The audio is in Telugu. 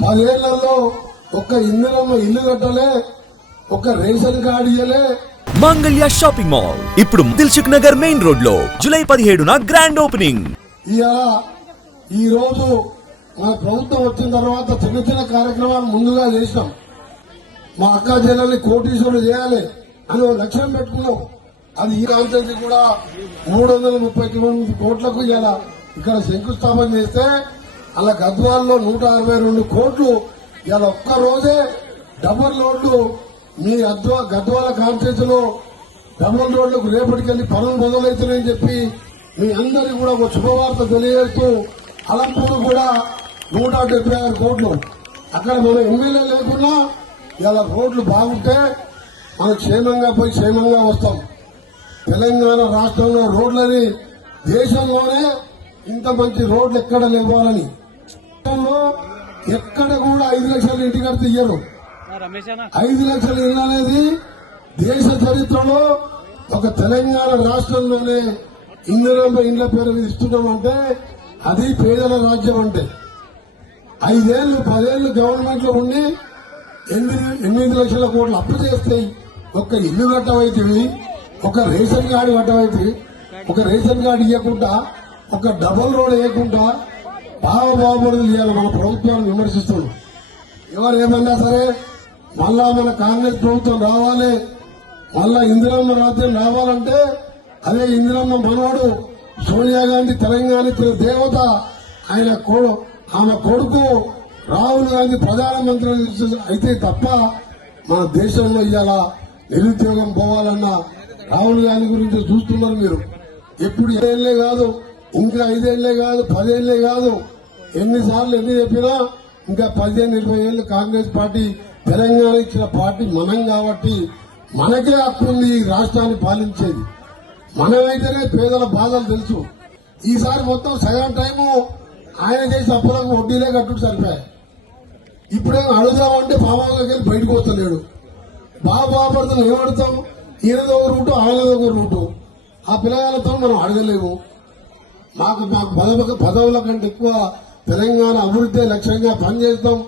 10 ఏళ్లలో ఒక్క ఇందిరమ్మ ఇల్లు కట్టలే, ఒక్క రేషన్ కార్డు ఇయ్యలే. మంగళ్య షాపింగ్ మాల్ ఇప్పుడు దిల్సుఖ్ నగర్ మెయిన్ రోడ్ లో జూలై 17న గ్రాండ్ ఓపెనింగ్. ఈ రోజు మన ప్రభుత్వం వచ్చిన తర్వాత చిన్న చిన్న కార్యక్రమాలు ముందుగా చేసినాం. మా అక్క చెల్లెల్ని కోటీశ్వరులు చేయాలి అని ఒక లక్ష్యం పెట్టుకున్నాం. అది ఈ కాన్సెప్ట్ కూడా 339 కోట్లకు ఇలా ఇక్కడ శంకుస్థాపన చేస్తే అలా గద్వాల్లో 162 కోట్లు ఇలా ఒక్క రోజే డబుల్ రోడ్లు మీ గద్వాల కాన్సెప్ట్ లో డబుల్ రోడ్లకు రేపటికెళ్లి పనులు మొదలవుతున్నాయని చెప్పి మీ అందరికీ కూడా ఒక శుభవార్త తెలియజేస్తూ అలంపూర్ కూడా 176 కోట్లు. అక్కడ మన ఎమ్మెల్యే లేకున్నా ఇలా రోడ్లు బాగుంటే మనం క్షేమంగా పోయి క్షేమంగా వస్తాం. తెలంగాణ రాష్ట్రంలో రోడ్లని దేశంలోనే ఇంత మంచి రోడ్లు ఎక్కడ లేవాలని ఎక్కడ కూడా 5 లక్షల ఇంటి కడితే ఇయ్యరు. 5 లక్షల ఇల్లు అనేది దేశ చరిత్రలో ఒక తెలంగాణ రాష్ట్రంలోనే ఇందిరమ్మ ఇండ్ల పేరు మీద ఇస్తున్నామంటే అది పేదల రాజ్యం. అంటే 5 ఏళ్లు 10 ఏళ్లు గవర్నమెంట్ లో ఉండి 8 లక్షల కోట్లు అప్పు చేస్తాయి. ఒక్క ఇల్లు కట్టవైతివి, ఒక రేషన్ కార్డు కట్టవైతివి, ఒక రేషన్ కార్డు ఇవ్వకుండా, ఒక డబుల్ రోడ్ వేయకుండా బాబులు ఇవ్వాలి. మన ప్రభుత్వాన్ని విమర్శిస్తున్నాం. ఎవరు ఏమన్నా సరే మళ్ళా మన కాంగ్రెస్ ప్రభుత్వం రావాలి, మళ్ళా ఇందిరమ్మ రాజ్యం రావాలంటే అదే ఇందిరమ్మ మనవాడు సోనియా గాంధీ తెలంగాణ దేవత ఆమె కొడుకు రాహుల్ గాంధీ ప్రధానమంత్రి అయితే తప్ప మన దేశంలో ఇవాళ నిరుద్యోగం పోవాలన్న రాహుల్ గాంధీ గురించి చూస్తున్నారు మీరు. ఎప్పుడు 7 ఏళ్లే కాదు, ఇంకా 5 ఏళ్లే కాదు, 10 ఏళ్లే కాదు, ఎన్నిసార్లు ఎన్ని చెప్పినా ఇంకా 15-20 ఏళ్లు కాంగ్రెస్ పార్టీ తెలంగాణ ఇచ్చిన పార్టీ మనం కాబట్టి మనకే హక్కు ఉంది ఈ రాష్ట్రాన్ని పాలించేది. మనమైతేనే పేదల బాధలు తెలుసు. ఈసారి మొత్తం సగం టైము ఆయన చేసి అప్పులకు వడ్డీలే కట్టుడు సరిపోయాయి. ఇప్పుడేమో అడుగుదామంటే పామాలోకి వెళ్ళి బయటకు వస్తలేడు. బాధపడుతున్నాం. ఏమడుతాం? ఈయనదో ఒక రూటు, ఆయనదో ఒక రూటు. ఆ పిల్లగాలతో మనం అడగలేము. మాకు పదవుల కంటే ఎక్కువ తెలంగాణ అభివృద్ధి లక్ష్యంగా పనిచేస్తాం.